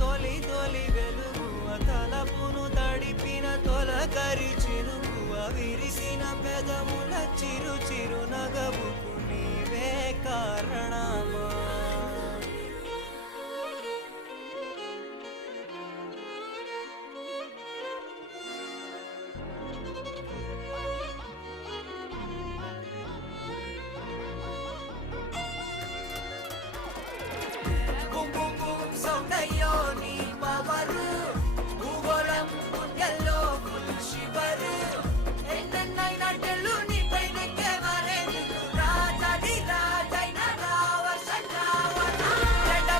తొలి తొలి వెలుగువ తలపును తడిపిన తొలకరి చినుకువ విరిసిన పెదముల చిరు చిరు నగవుకు నీవే కారణమా